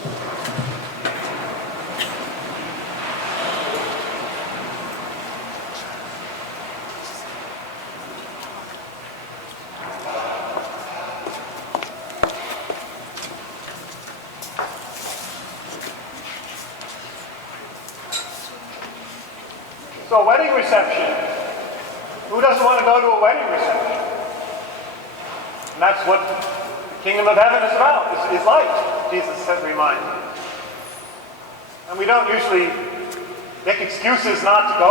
So a wedding reception. Who doesn't want to go to a wedding reception? And that's what the kingdom of heaven is about, is like, Jesus said, remind me. And we don't usually make excuses not to go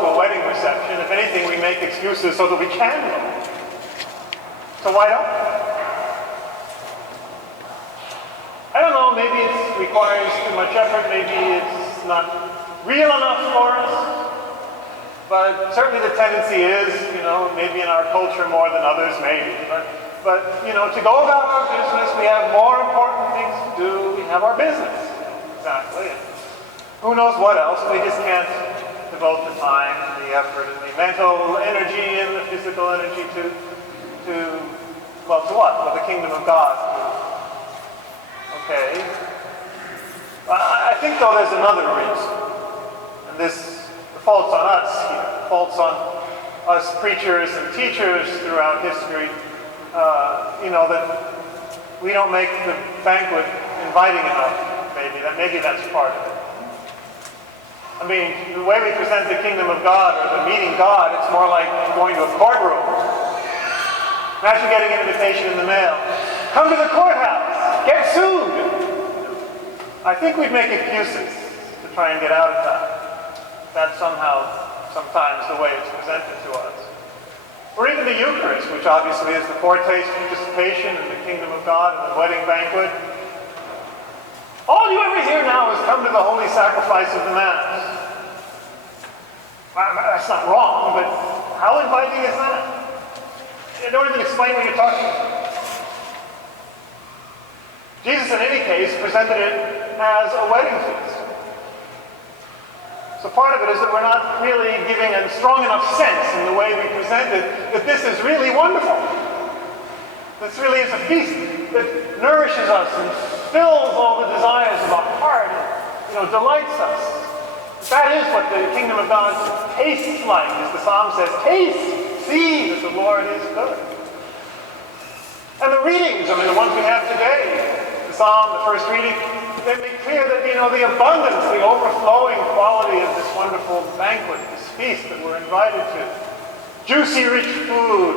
to a wedding reception. If anything, we make excuses so that we can go. So why don't we? I don't know, maybe it requires too much effort, maybe it's not real enough for us. But certainly the tendency is, maybe in our culture more than others, maybe. But to go about our business, we have more important things to do. We have our business. Exactly. And who knows what else? We just can't devote the time and the effort and the mental energy and the physical energy to what? Well, the kingdom of God. Okay. I think, though, there's another reason. And this fault's on us here. Fault's on us preachers and teachers throughout history. That we don't make the banquet inviting enough, maybe. Maybe that's part of it. I mean, the way we present the kingdom of God or the meeting God, it's more like going to a courtroom. Imagine getting an invitation in the mail. Come to the courthouse. Get sued. I think we'd make excuses to try and get out of that. That's sometimes the way it's presented to us. Or even the Eucharist, which obviously is the foretaste of participation in the kingdom of God and the wedding banquet. All you ever hear now is come to the holy sacrifice of the Mass. That's not wrong, but how inviting is that? They don't even explain what you're talking about. Jesus, in any case, presented it as a wedding feast. So part of it is that we're not really giving a strong enough sense in the way we present it that this is really wonderful. This really is a feast that nourishes us and fills all the desires of our heart and delights us. That is what the kingdom of God tastes like, as the psalm says, taste, see that the Lord is good. And the readings, the ones we have today, the psalm, the first reading, they make clear that, the abundance, the overflowing quality of this wonderful banquet, this feast that we're invited to. Juicy, rich food,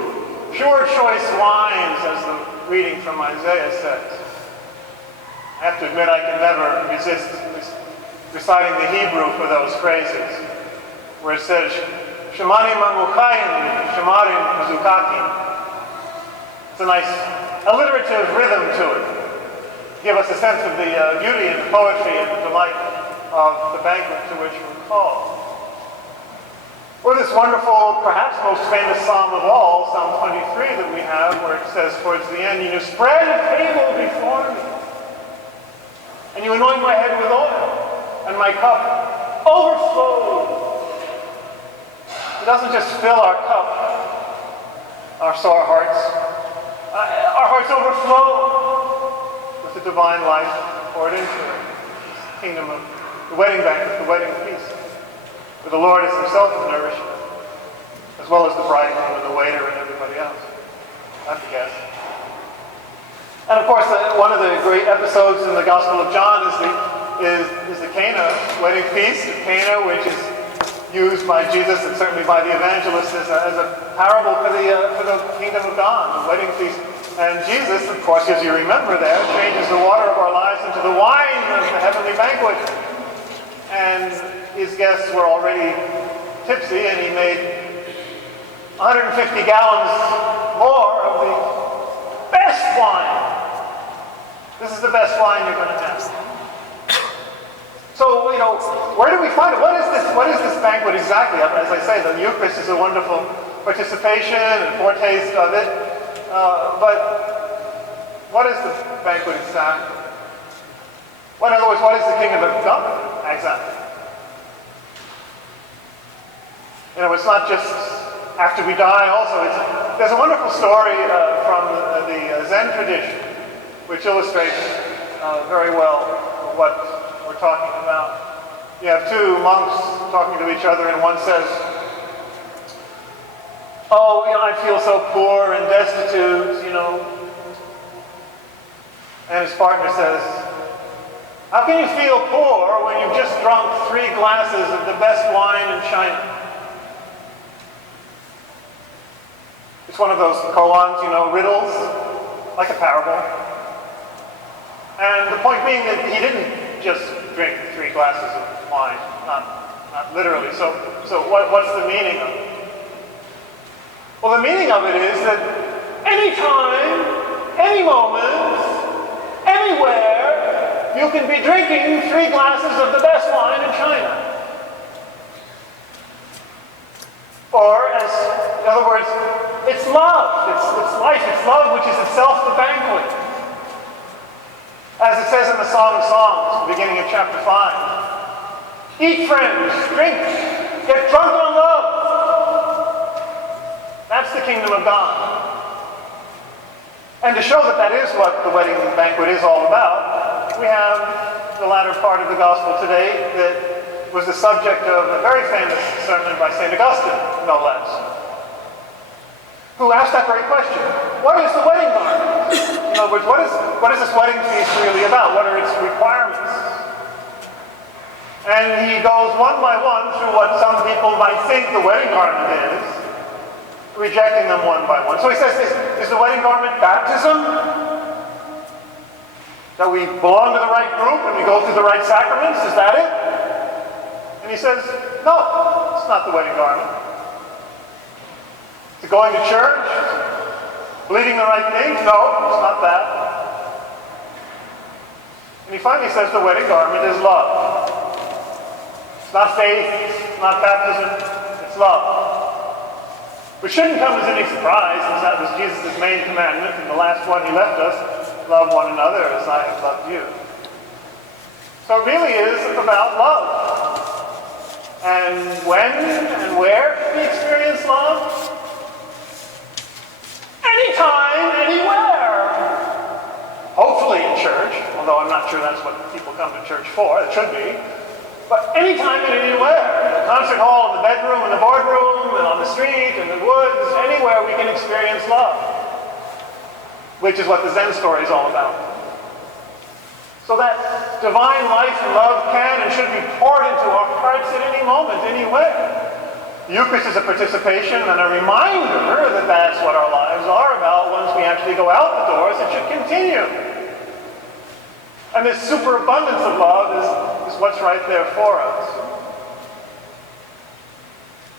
pure choice wines, as the reading from Isaiah says. I have to admit I can never resist reciting the Hebrew for those phrases, where it says, Shemanim Mamukayim, Shemarim Mizukakim. It's a nice alliterative rhythm to it. Give us a sense of the beauty and the poetry and the delight of the banquet to which we're called. Or this wonderful, perhaps most famous psalm of all, Psalm 23 that we have, where it says towards the end, you spread a table before me, and you anoint my head with oil, and my cup overflows. It doesn't just fill our cup, our sore hearts. Our hearts overflow with the divine life poured into it. This kingdom of the wedding banquet, the wedding feast, where the Lord is himself the nourishment, as well as the bridegroom and the waiter and everybody else. Not the guest. And of course, one of the great episodes in the Gospel of John is the Cana wedding feast at Cana, which is used by Jesus and certainly by the evangelists as a parable for the kingdom of God, the wedding feast. And Jesus, of course, as you remember there, changes the water of our lives into the wine of the heavenly banquet. And his guests were already tipsy, and he made 150 gallons more of the best wine. This is the best wine you're going to have. So, where do we find it? What is this banquet exactly? As I say, the Eucharist is a wonderful participation and foretaste of it. But what is the banquet exactly? Well, in other words, what is the kingdom of God exactly? It's not just after we die also. There's a wonderful story from the Zen tradition which illustrates very well what we're talking about. You have two monks talking to each other, and one says, "Oh, I feel so poor and destitute, And his partner says, "How can you feel poor when you've just drunk 3 glasses of the best wine in China?" It's one of those koans, riddles, like a parable. And the point being that he didn't just drink 3 glasses of wine, not literally. So what's the meaning of it? Well, the meaning of it is that anytime, any moment, anywhere, you can be drinking 3 glasses of the best wine in China. Or, in other words, it's love, it's life, it's love which is itself the banquet. As it says in the Song of Songs, beginning of chapter 5. "Eat, friends, drink, get drunk on love." That's the kingdom of God. And to show that is what the wedding banquet is all about, we have the latter part of the gospel today that was the subject of a very famous sermon by St. Augustine, no less, who asked that very question. What is the wedding garment? In other words, what is this wedding feast really about? What are its requirements? And he goes one by one through what some people might think the wedding garment is, rejecting them one by one. So he says, is the wedding garment baptism? That we belong to the right group and we go through the right sacraments? Is that it? And he says, no, it's not the wedding garment. Is it going to church? Believing the right things? No, it's not that. And he finally says the wedding garment is love. It's not faith, it's not baptism, it's love. Which shouldn't come as any surprise, since that was Jesus' main commandment, and the last one he left us, love one another as I have loved you. So it really is about love. And when and where can we experience love? Anytime, anywhere. Hopefully in church, although I'm not sure that's what people come to church for. It should be. But anytime and anywhere. In the concert hall, in the bedroom, in the boardroom, and on the street, in the woods, anywhere we can experience love. Which is what the Zen story is all about. So that divine life and love can and should be poured into our hearts at any moment, anywhere. The Eucharist is a participation and a reminder that that's what our lives are about. Once we actually go out the doors, it should continue. And this superabundance of love is what's right there for us.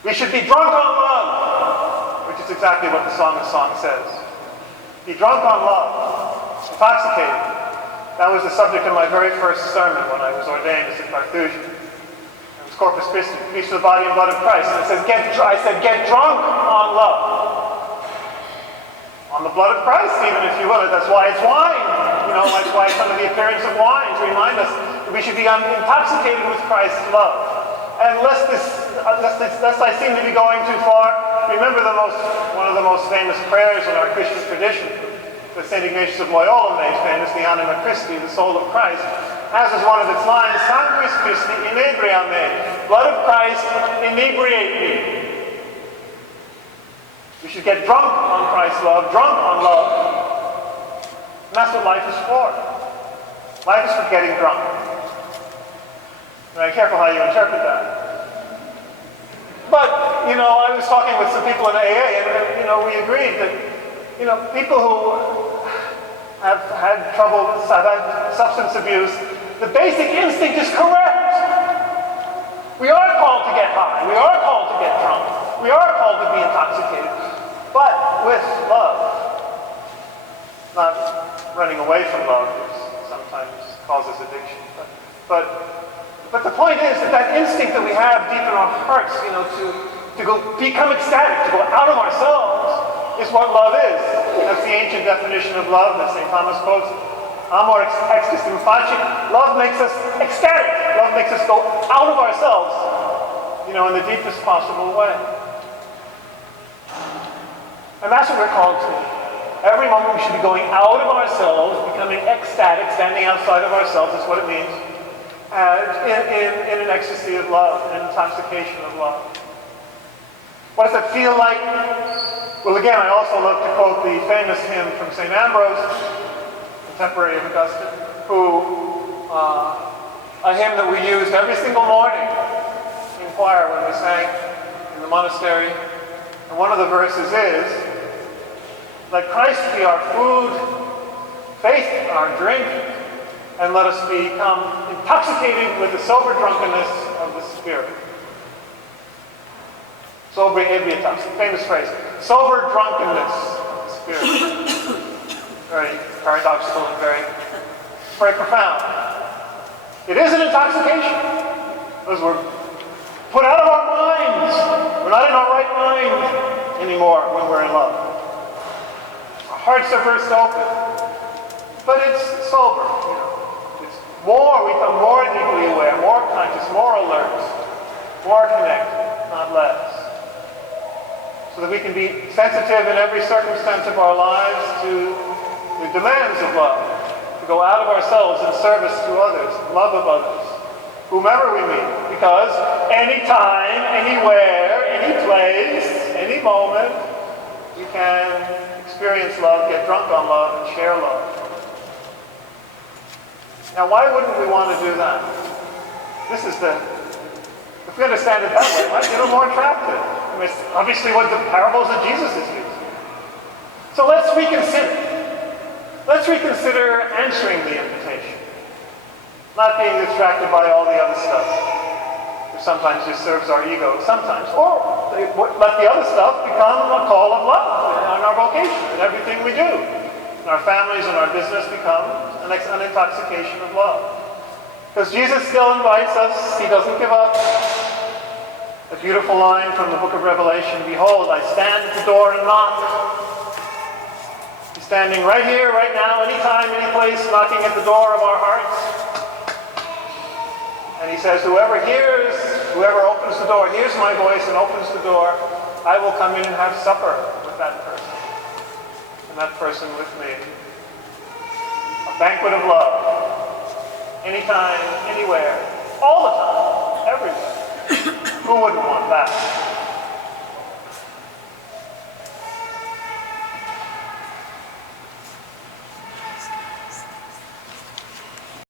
We should be drunk on love, which is exactly what the Song of Songs says. Be drunk on love, intoxicated. That was the subject of my very first sermon when I was ordained as a Carthusian. It was Corpus Christi, Feast of the Body and Blood of Christ. And it says, I said, get drunk on love. On the blood of Christ, even if you will. That's why it's wine. That's why it's under the appearance of wine, to remind us that we should be intoxicated with Christ's love. And lest I seem to be going too far, remember one of the most famous prayers in our Christian tradition that St. Ignatius of Loyola made famous, the Anima Christi, the soul of Christ, has as one of its lines, Sanguis Christi inebria me, blood of Christ, inebriate me. We should get drunk on Christ's love, drunk on love. And that's what life is for. Life is for getting drunk. Be careful how you interpret that. But, I was talking with some people in AA, and, we agreed that, people who have had trouble, have had substance abuse, the basic instinct is correct. We are called to get high. We are called to get drunk. We are called to be intoxicated. But with love. Not running away from love, which sometimes causes addiction. But the point is that instinct that we have deep in our hearts, to become ecstatic, to go out of ourselves, is what love is. That's the ancient definition of love that St. Thomas quotes. Amor extastum facit. Love makes us ecstatic. Love makes us go out of ourselves, in the deepest possible way. And that's what we're called to. Every moment we should be going out of ourselves, becoming ecstatic, standing outside of ourselves is what it means, in an ecstasy of love, an intoxication of love. What does that feel like? Well, again, I also love to quote the famous hymn from St. Ambrose, contemporary of Augustine, a hymn that we used every single morning in choir when we sang in the monastery. And one of the verses is, "Let Christ be our food, faith our drink, and let us become intoxicated with the sober drunkenness of the Spirit." Sober ebrietas, famous phrase. Sober drunkenness of the Spirit. Very paradoxical and very profound. It is an intoxication, because we're put out of our minds. We're not in our right mind anymore when we're in love. Our hearts are burst open. But it's sober, It's more, we become more deeply aware, more conscious, more alert, more connected, not less. So that we can be sensitive in every circumstance of our lives to the demands of love, to go out of ourselves in service to others, love of others, whomever we meet. Because anytime, anywhere, any place, any moment, you can experience love, get drunk on love, and share love. Now, why wouldn't we want to do that? If we understand it that way, it might be a little more attractive. I mean, it's obviously what the parables that Jesus is using. So let's reconsider. Let's reconsider answering the invitation. Not being distracted by all the other stuff, which sometimes just serves our ego, sometimes. Or let the other stuff become a call of love and our vocation and everything we do. And our families and our business become an intoxication of love. Because Jesus still invites us. He doesn't give up. A beautiful line from the book of Revelation, "Behold, I stand at the door and knock." He's standing right here, right now, anytime, any place, knocking at the door of our hearts. And he says, whoever opens the door, hears my voice and opens the door, I will come in and have supper with that person. And that person with me. A banquet of love. Anytime, anywhere, all the time, everywhere. Who wouldn't want that?